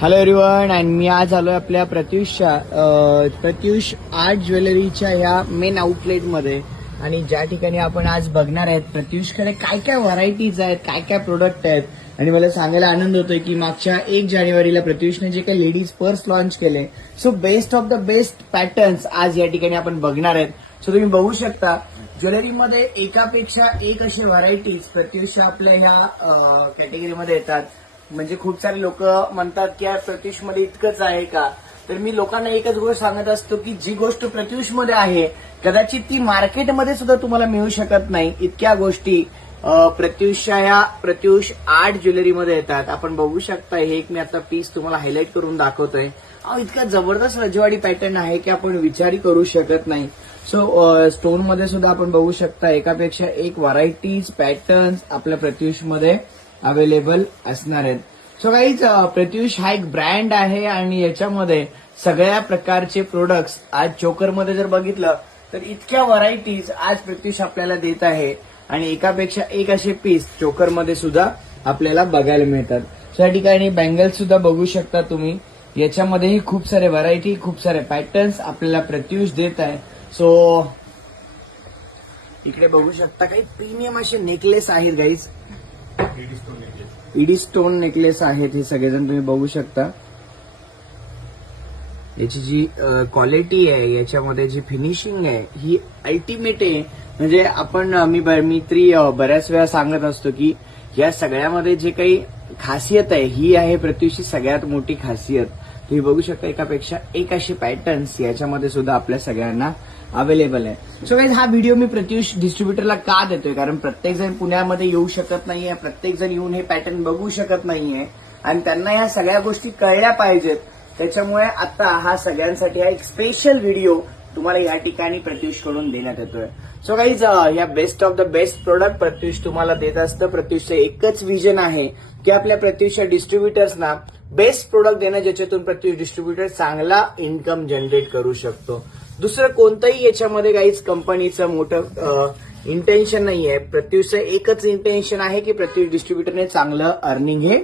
Hello everyone, आणि मी आज आलोय आपल्या प्रत्युष आर्ट ज्वेलरीच्या ह्या मेन आउटलेटमध्ये. आणि ज्या ठिकाणी आपण आज बघणार आहेत प्रत्युषकडे काय काय व्हरायटीज आहेत, काय काय प्रोडक्ट आहेत. आणि मला सांगायला आनंद होतोय की मागच्या 1 जानेवारीला प्रत्युषने जे काही लेडीज पर्स लॉन्च केले, so best of the best patterns आज या ठिकाणी आपण बघणार आहेत. सो तुम्ही बघू शकता ज्वेलरीमध्ये एकापेक्षा एक असे व्हरायटीज प्रत्युष आपल्या ह्या कॅटेगरीमध्ये येतात. म्हणजे खूप सारे लोक म्हणतात की यार प्रत्युषमध्ये इतकंच आहे का, तर मी लोकांना एकच गोष्ट सांगत असतो की जी गोष्ट प्रत्युषमध्ये आहे कदाचित ती मार्केटमध्ये सुद्धा तुम्हाला मिळू शकत नाही. इतक्या गोष्टी प्रत्युष आर्ट ज्वेलरीमध्ये येतात. आपण बघू शकता, हे एक मी आता पीस तुम्हाला हायलाइट करून दाखवतोय. इतका जबरदस्त रजवाडी पॅटर्न आहे की आपण विचारही करू शकत नाही. सो स्टोन मध्ये सुद्धा आपण बघू शकता एकापेक्षा एक व्हरायटीज पॅटर्न्स आपल्या प्रत्युषमध्ये अवेलेबल असणार आहेत. सो गाईज, प्रत्युष हा एक ब्रँड आहे आणि याच्यामध्ये सगळ्या प्रकारचे प्रोडक्ट्स आज चोकरमध्ये जर बघितलं तर इतक्या व्हरायटीज आज प्रत्युष आपल्याला देत आहे. आणि एकापेक्षा एक असे पीस चोकरमध्ये सुद्धा आपल्याला बघायला मिळतात. सो या ठिकाणी बँगल्स सुद्धा बघू शकता तुम्ही. याच्यामध्येही खूप सारे व्हरायटी, खूप सारे पॅटर्न्स आपल्याला प्रत्युष देत आहे. सो इकडे बघू शकता काही प्रीमियम असे नेकलेस आहेत गाईज. ईडी स्टोन नेकलेस आहेत हे सगळेजण तुम्ही बघू शकता. याची जी क्वालिटी आहे, याच्यामध्ये जी फिनिशिंग आहे ही अल्टिमेट आहे. म्हणजे मी बऱ्याच वेळा सांगत असतो की या सगळ्यामध्ये जे काही खासियत आहे ही आहे प्रत्युषची सगळ्यात मोठी खासियत. तुम्ही बघू शकता एकापेक्षा एक असे पॅटर्न्स याच्यामध्ये सुद्धा आपल्या सगळ्यांना अवेलेबल आहे. सो गाईज, हा व्हिडिओ मी प्रत्युष डिस्ट्रीब्युटरला का देतोय, कारण प्रत्येक जण पुण्यामध्ये येऊ शकत नाहीये, प्रत्येक जण येऊन हे पॅटर्न बघू शकत नाहीये आणि त्यांना या सगळ्या गोष्टी कळल्या पाहिजेत. त्याच्यामुळे आता हा सगळ्यांसाठी हा एक स्पेशल व्हिडिओ तुम्हाला या ठिकाणी प्रत्युष कडून देण्यात येतोय. सो गाईज, या best of the best product Pratyush तुम्हाला देत असतं. प्रत्युषचं एकच विजन आहे की आपल्या प्रत्युषच्या डिस्ट्रीब्युटर्सना बेस्ट प्रोडक्ट देणं, ज्याच्यातून प्रत्युष डिस्ट्रीब्युटर चांगला इन्कम जनरेट करू शकतो. दुसरं कोणतंही याच्यामध्ये काहीच कंपनीचं मोठं इंटेन्शन नाहीये. प्रत्युषचं एकच इंटेन्शन आहे की प्रत्युष डिस्ट्रीब्युटरने चांगलं अर्निंग हे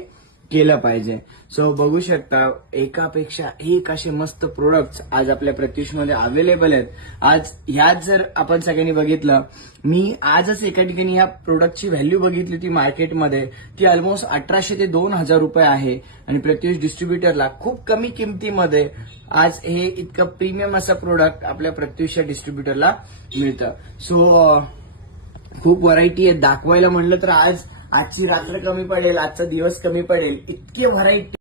केलं पाहिजे. सो बघू शकता एकापेक्षा एक असे मस्त प्रोडक्ट्स आज आपल्या प्रत्युषमध्ये अवेलेबल आहेत. आज ह्यात जर आपण सगळ्यांनी बघितलं, मी आजच एका ठिकाणी ह्या प्रोडक्टची व्हॅल्यू बघितली होती मार्केटमध्ये, ती ऑलमोस्ट 1800 ते 2000 रुपये आहे. आणि प्रत्युष डिस्ट्रीब्युटरला खूप कमी किमतीमध्ये आज हे इतकं प्रीमियम असं प्रोडक्ट आपल्या प्रत्युषच्या डिस्ट्रीब्युटरला मिळतं. सो खूप व्हरायटी आहे. दाखवायला म्हणलं तर आजची रात्र कमी पडेल, आजचा दिवस कमी पडेल, इतके व्हरायटी